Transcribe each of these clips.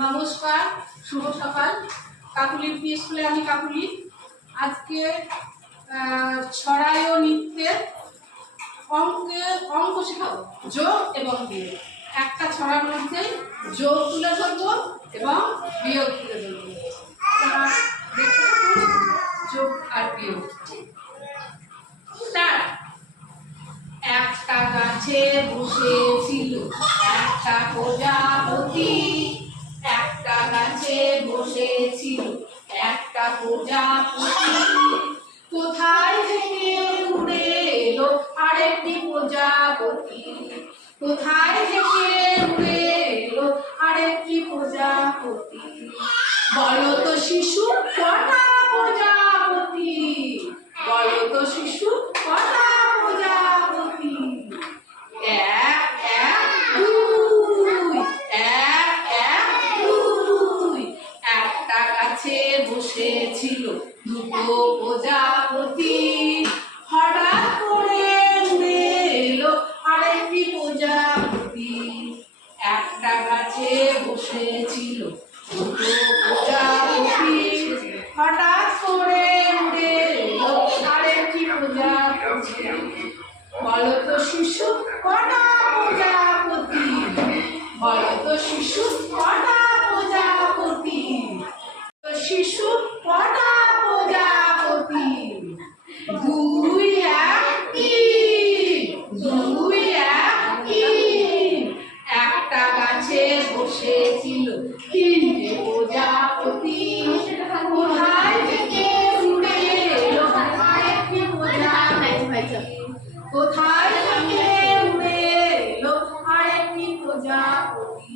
নমস্কার, শুভ সকাল। কাকুলির পি স্কুলে আমি কাকুলি। আজকে ছড়ায় ও নৃত্যের অঙ্ক শেখাবো, যোগ এবং বিয়োগ। একটা ছড়ার মধ্যে যোগ তুলে ধরবো এবং বিয়োগ তুলে ধরবো। যোগ আর বিয়োগ। একটা গাছে বসেছিল একটা প্রজাপতি, একটা গাছে বসেছিল একটা প্রজাপতি। কোথায় থেকে উড়ে এলো আরেকটি প্রজাপতি, কোথায় থেকে উড়ে এলো আরেকটি প্রজাপতি। বলো তো শিশু কটা প্রজাপতি, বলো তো শিশু কটা প্রজাপতি। এক এক দুই, এক এক দুই। একটা গাছে বসেছিল দুটো প্রজাপতি, হঠাৎ করে উড়ে এলো আরেকটি প্রজাপতি। একটা গাছে বসেছিল দুটো প্রজাপতি, হঠাৎ করে উড়ে এলো আরেকটি প্রজাপতি। বলো তো শিশু কটা প্রজাপতি, বলো তো শিশু কটা প্রজাপতি। শিশু কটা প্রজাপতি। দুই এক তিন, দুই এক তিন। একটা গাছে বসেছিল তিনটে প্রজাপতি, কোথায় থেকে উড়ে এলো আরেকটি প্রজাপতি, কোথায় থেকে উড়ে এলো আরেকটি প্রজাপতি।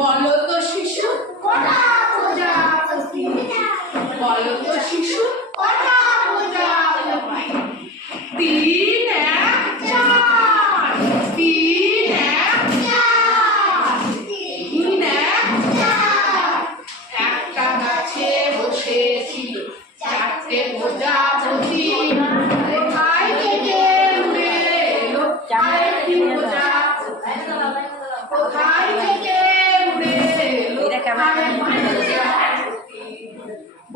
বলো তো শিশু কটা প্রজাপতি, বলো তো শিশু কটা প্রজাপতি। তিন এক চার, তিন এক চার, তিন এক চার। একটা গাছে বসেছিল চারটে প্রজাপতি, কোথায় থেকে উড়ে এলো আরেকটি প্রজাপতি, কোথায় থেকে উড়ে এলো আরেকটি প্রজাপতি।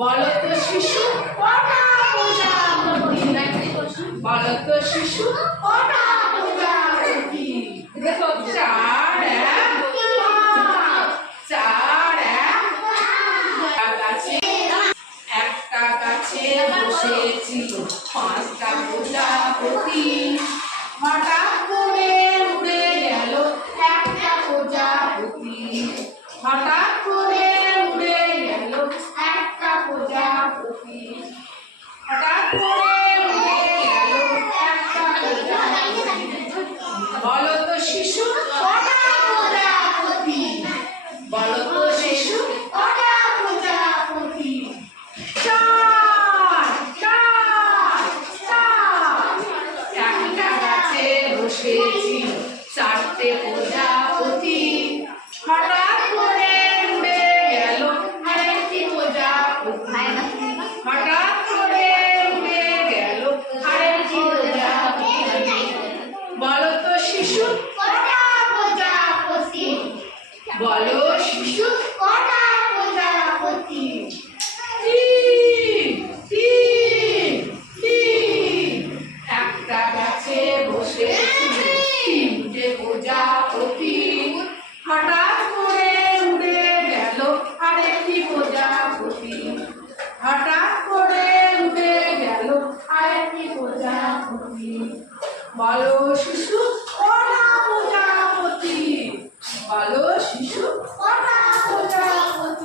বলো তো শিশু কটা প্রজাপতি, বলো তো শিশু কটা প্রজাপতি। দেখো চার এক পাঁচ, চার এক পাঁচ। একটা গাছে বসেছিল পাঁচটা প্রজাপতি, হঠাৎ করে উড়ে গেল একটা প্রজাপতি, হঠাৎ করে উড়ে গেল একটা প্রজাপতি, হঠাৎ করে উড়ে গেল একটা প্রজাপতি। বলো তো শিশু কটা প্রজাপতি, বলো তো শিশু কটা প্রজাপতি। চার চার চার। একটা গাছে বসেছিল চারটে প্রজাপতি, হঠাৎ করে উড়ে গেল আরেকটি প্রজাপতি, হঠাৎ করে উড়ে গেল আরেকটি প্রজাপতি। বলো তো শিশু কটা প্রজাপতি, বলো শিশু কটা প্রজাপতি। তিন তিন তিন। একটা গাছে বসেছিল তিনটে প্রজাপতি, হঠাৎ করে উড়ে গেল আরেকটি প্রজাপতি, হঠাৎ করে উড়ে গেল আরেকটি প্রজাপতি। বলো শিশু কটা প্রজাপতি, বলো শিশু কটা প্রজাপতি।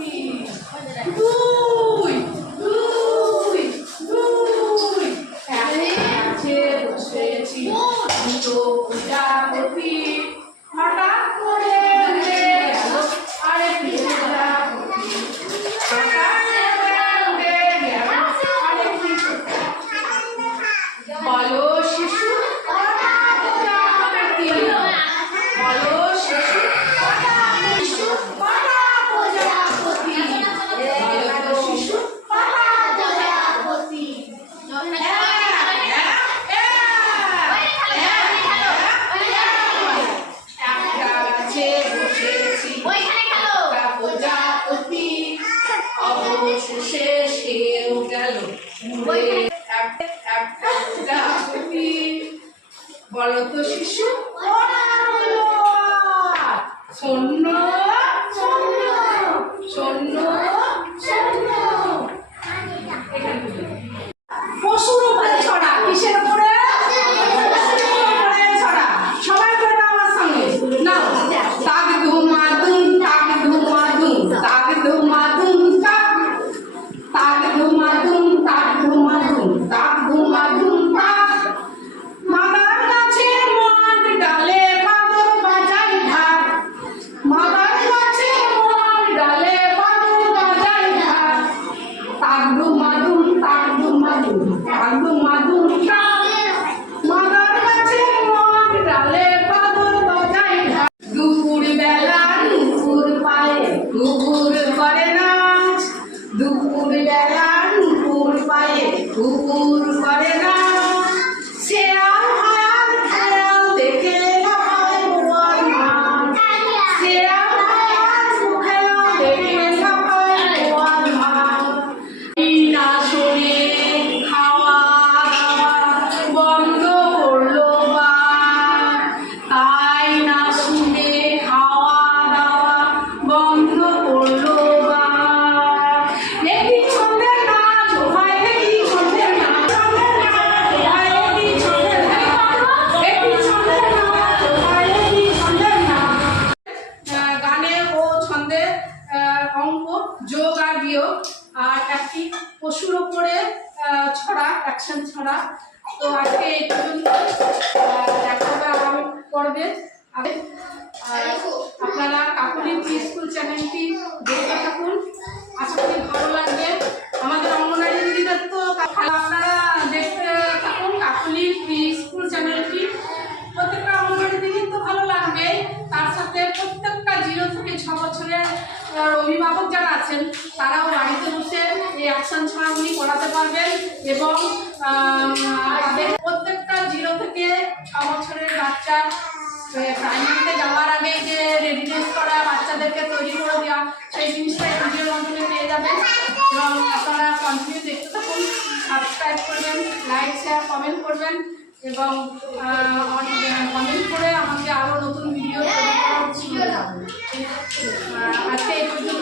অবশেষে সেও গেল বলো তো শিশু শূন্য শূন্য শূন্য শূন্য। পশুর উপরে ছড়া, কিসের উপরে? ছড়া। সবাই করে নাও আমার সঙ্গে, নাও। তাক ধুমাধুম তাক ধুমাধুম তাক ধুমাধুম তাক, তাক ধুমাধুম তাক ধুমাধুম তাক ধুমাধুম তাক। মাদার গাছের মগ ডালে বাদর বাজাই ঢাক, মাদার গাছের মগ ডালে বাদর বাজাই ঢাক। তাক ধুমাধুম তাক ধুমাধুম তাক ধুমাধুম তাক, মাদার গাছের মগ ডালে বাদর বাজাই ঢাক। দুপুর বেলা নুপুর পায়ে কুকুর করে নাচ, দুপুর বেলা নুপুর পায়ে কুকুর করে নাচ। শেয়াল হায়াল খেয়াল দেখে লাফায় গোয়াল মাঠ, শেয়াল হায়াল খেয়াল দেখে লাফায় গোয়াল মাঠ। না শুনে খাওয়া দাওয়া বন্ধ করলো বা, তাই না শুনে খাওয়া দাওয়া বন্ধ করলো বা। একটি ছন্দের নাচ হয়, একটি ছন্দের নাচ হয়, একটি ছন্দের নাচ, একটি ছন্দের নাচ হয়, একটি ছন্দের নাচ। গানে ও ছন্দে অঙ্ক যোগ আর বিয়োগ, আর একটি পশুর উপরে ছড়া, অ্যাকশন ছড়া। তো আজকে এই পর্যন্ত, দেখা হবে আগামী পর্বে। আপনারা কাকুলি প্রি স্কুল চ্যানেলটি দেখতে থাকুন, আশা করি ভালো লাগবে। আমাদের অঙ্গনারী দিদিদের তো আপনারা দেখতে থাকুন কাকুলি প্রি স্কুল চ্যানেলটি। প্রত্যেকটা অঙ্গনারী দিদির তো ভালো লাগবে, তার সাথে প্রত্যেকটা 0 থেকে 6 বছরের অভিভাবক যারা আছেন তারাও বাড়িতে বসে এই অ্যাকশন ছড়াগুলি করাতে পারবেন। এবং প্রত্যেকটা 0 থেকে 6 বছরের বাচ্চা প্রাইমারিতে যাওয়ার আগে যে রেডিনেস করা, বাচ্চাদেরকে তৈরি করে দেওয়া, সেই জিনিসটা এই ভিডিওর মাধ্যমে পেয়ে যাবেন। এবং আপনারা কন্টিনিউ দেখতে থাকুন, সাবস্ক্রাইব করবেন, লাইক শেয়ার কমেন্ট করবেন এবং কমেন্ট করে আমাকে আরও নতুন ভিডিও তৈরি করার উৎসাহ দেবেন। আজকে এই পর্যন্ত।